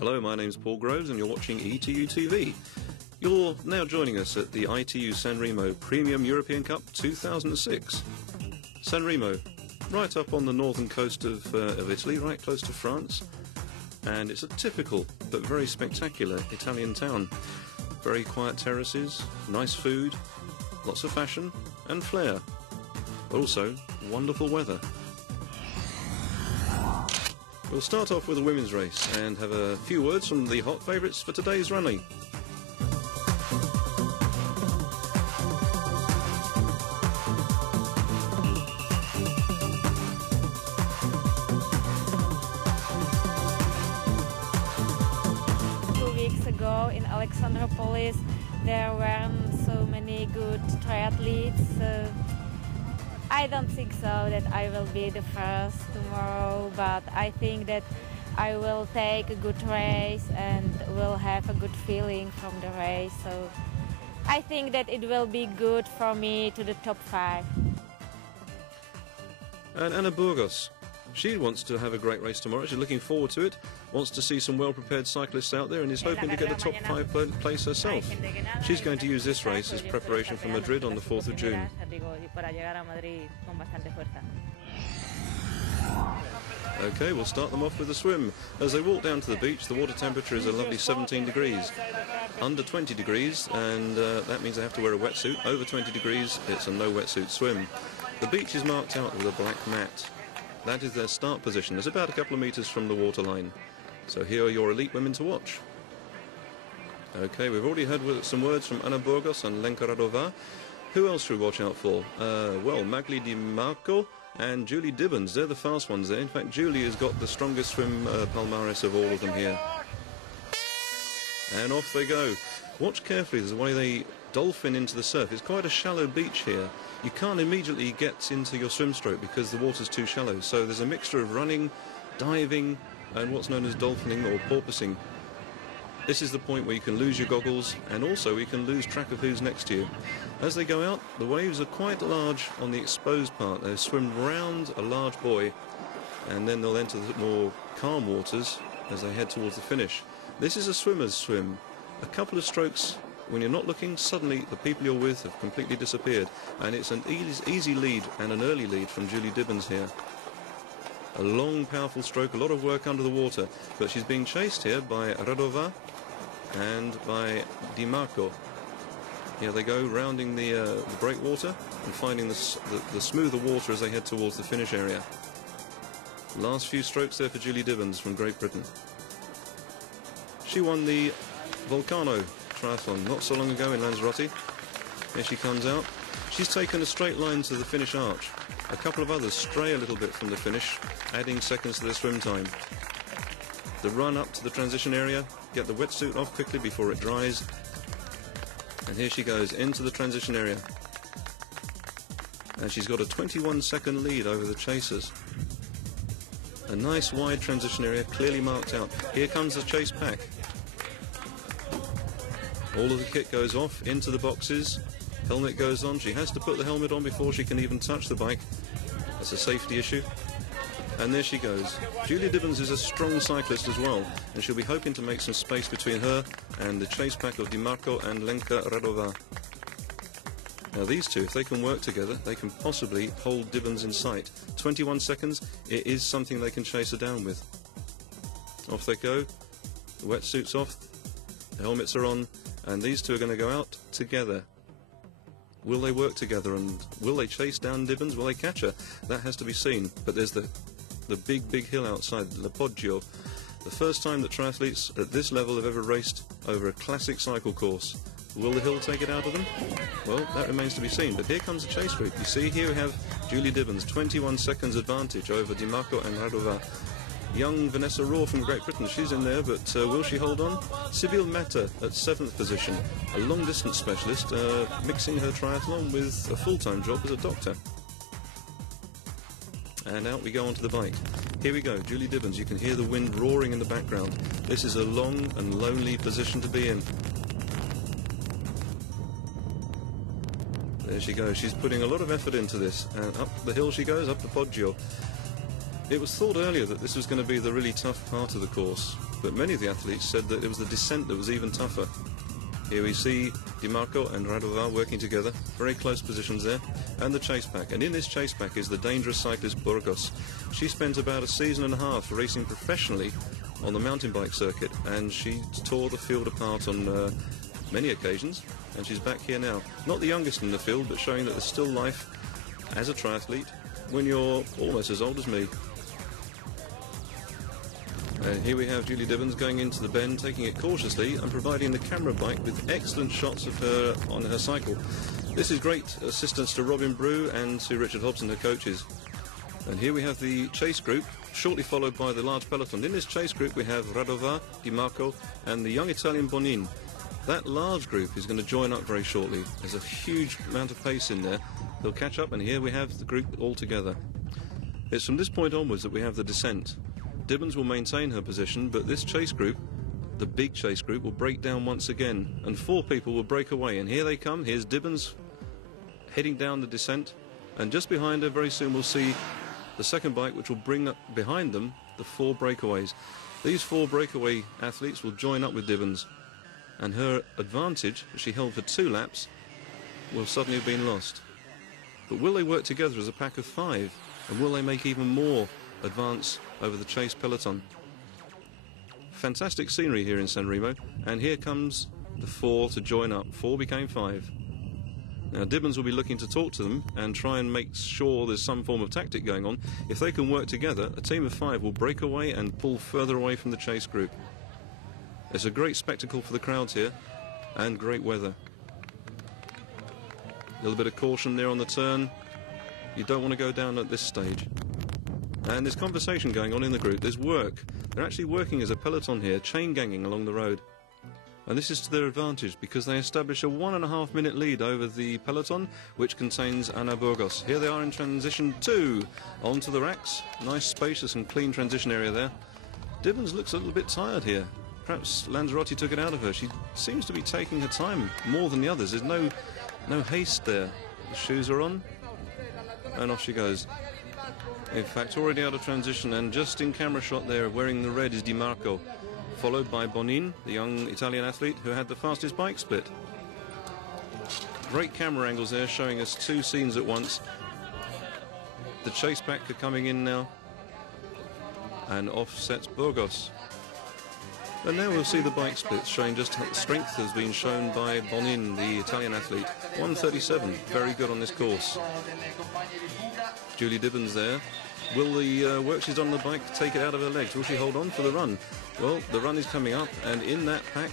Hello, my name's Paul Groves and you're watching ETU TV. You're now joining us at the ITU Sanremo Premium European Cup 2006. Sanremo, right up on the northern coast of Italy, right close to France. And it's a typical but very spectacular Italian town. Very quiet terraces, nice food, lots of fashion and flair. Also, wonderful weather. We'll start off with a women's race and have a few words from the hot favourites for today's running. 2 weeks ago in Alexandropolis there weren't so many good triathletes. I don't think so that I will be the first tomorrow, but I think that I will take a good race and will have a good feeling from the race. So I think that it will be good for me to the top 5. And Anna Burgos, she wants to have a great race tomorrow. She's looking forward to it, wants to see some well-prepared cyclists out there and is hoping to get a top 5 place herself. She's going to use this race as preparation for Madrid on the 4th of June. Okay, we'll start them off with a swim. As they walk down to the beach, the water temperature is a lovely 17 degrees. Under 20 degrees, and that means they have to wear a wetsuit. Over 20 degrees, it's a no wetsuit swim. The beach is marked out with a black mat. That is their start position. It's about a couple of metres from the waterline. So here are your elite women to watch. Okay, we've already heard some words from Anna Burgos and Lenka Radová. Who else should we watch out for? Well, Magli Di Marco and Julie Dibbons. They're the fast ones there. In fact, Julie has got the strongest swim palmares of all of them here. And off they go. Watch carefully the way they dolphin into the surf. It's quite a shallow beach here. You can't immediately get into your swim stroke because the water's too shallow. So there's a mixture of running, diving, and what's known as dolphining or porpoising. This is the point where you can lose your goggles and also you can lose track of who's next to you. As they go out, the waves are quite large on the exposed part. They swim round a large buoy and then they'll enter the more calm waters as they head towards the finish. This is a swimmer's swim. A couple of strokes when you're not looking, suddenly the people you're with have completely disappeared. And it's an easy lead and an early lead from Julie Dibbons here. A long, powerful stroke, a lot of work under the water. But she's being chased here by Radová and by Di Marco. Here they go, rounding the breakwater and finding the smoother water as they head towards the finish area. Last few strokes there for Julie Dibbons from Great Britain. She won the Volcano triathlon not so long ago in Lanzarote. Here she comes out. She's taken a straight line to the finish arch. A couple of others stray a little bit from the finish, adding seconds to their swim time. The run up to the transition area, get the wetsuit off quickly before it dries. And here she goes into the transition area. And she's got a 21-second lead over the chasers. A nice wide transition area, clearly marked out. Here comes the chase pack. All of the kit goes off into the boxes. Helmet goes on. She has to put the helmet on before she can even touch the bike. That's a safety issue. And there she goes. Julie Dibbons is a strong cyclist as well, and she'll be hoping to make some space between her and the chase pack of Di Marco and Lenka Radová. Now these two, if they can work together, they can possibly hold Dibbons in sight. 21 seconds, it is something they can chase her down with. Off they go. The wetsuit's off. The helmets are on. And these two are going to go out together. Will they work together and will they chase down Dibbons? Will they catch her? That has to be seen. But there's the big hill outside, La Poggio. The first time that triathletes at this level have ever raced over a classic cycle course. Will the hill take it out of them? Well, that remains to be seen. But here comes the chase group. You see, here we have Julie Dibbons, 21 seconds advantage over Di Marco and Radová. Young Vanessa Raw from Great Britain, she's in there, but will she hold on? Sibyl Meta at 7th position, a long-distance specialist, mixing her triathlon with a full-time job as a doctor. And out we go onto the bike. Here we go, Julie Dibbons. You can hear the wind roaring in the background. This is a long and lonely position to be in. There she goes. She's putting a lot of effort into this. And up the hill she goes, up the Poggio. It was thought earlier that this was going to be the really tough part of the course, but many of the athletes said that it was the descent that was even tougher. Here we see Di Marco and Radova working together, very close positions there, and the chase pack. And in this chase pack is the dangerous cyclist Burgos. She spent about a season and a half racing professionally on the mountain bike circuit, and she tore the field apart on many occasions, and she's back here now. Not the youngest in the field, but showing that there's still life as a triathlete when you're almost as old as me. And here we have Julie Dibbons going into the bend, taking it cautiously and providing the camera bike with excellent shots of her on her cycle. This is great assistance to Robin Brew and to Richard Hobson, her coaches. And here we have the chase group, shortly followed by the large peloton. In this chase group we have Radova, Di Marco and the young Italian Bonin. That large group is going to join up very shortly. There's a huge amount of pace in there. They'll catch up, and here we have the group all together. It's from this point onwards that we have the descent. Dibbons will maintain her position, but this chase group, the big chase group, will break down once again, and 4 people will break away. And here they come. Here's Dibbons heading down the descent, and just behind her very soon we'll see the second bike, which will bring up behind them the 4 breakaways. These 4 breakaway athletes will join up with Dibbons, and her advantage, which she held for 2 laps, will suddenly have been lost. But will they work together as a pack of 5, and will they make even more advance over the chase peloton? Fantastic scenery here in Sanremo, and here comes the 4 to join up. 4 became 5. Now Dibbons will be looking to talk to them and try and make sure there's some form of tactic going on. If they can work together, a team of 5 will break away and pull further away from the chase group. It's a great spectacle for the crowds here, and great weather. A little bit of caution there on the turn. You don't want to go down at this stage. And there's conversation going on in the group. There's work. They're actually working as a peloton here, chain ganging along the road. And this is to their advantage because they establish a 1.5 minute lead over the peloton, which contains Ana Burgos. Here they are in transition 2 onto the racks. Nice, spacious and clean transition area there. Dibbons looks a little bit tired here. Perhaps Lanzarote took it out of her. She seems to be taking her time more than the others. There's no haste there. The shoes are on, and off she goes. In fact, already out of transition, and just in camera shot there, wearing the red, is Di Marco, followed by Bonin, the young Italian athlete who had the fastest bike split. Great camera angles there, showing us 2 scenes at once. The chase pack are coming in now, and off sets Burgos. And now we'll see the bike splits, showing just how strength has been shown by Bonin, the Italian athlete. 1:37, very good on this course. Julie Dibbons there. Will the work she's done on the bike take it out of her legs? Will she hold on for the run? Well, the run is coming up, and in that pack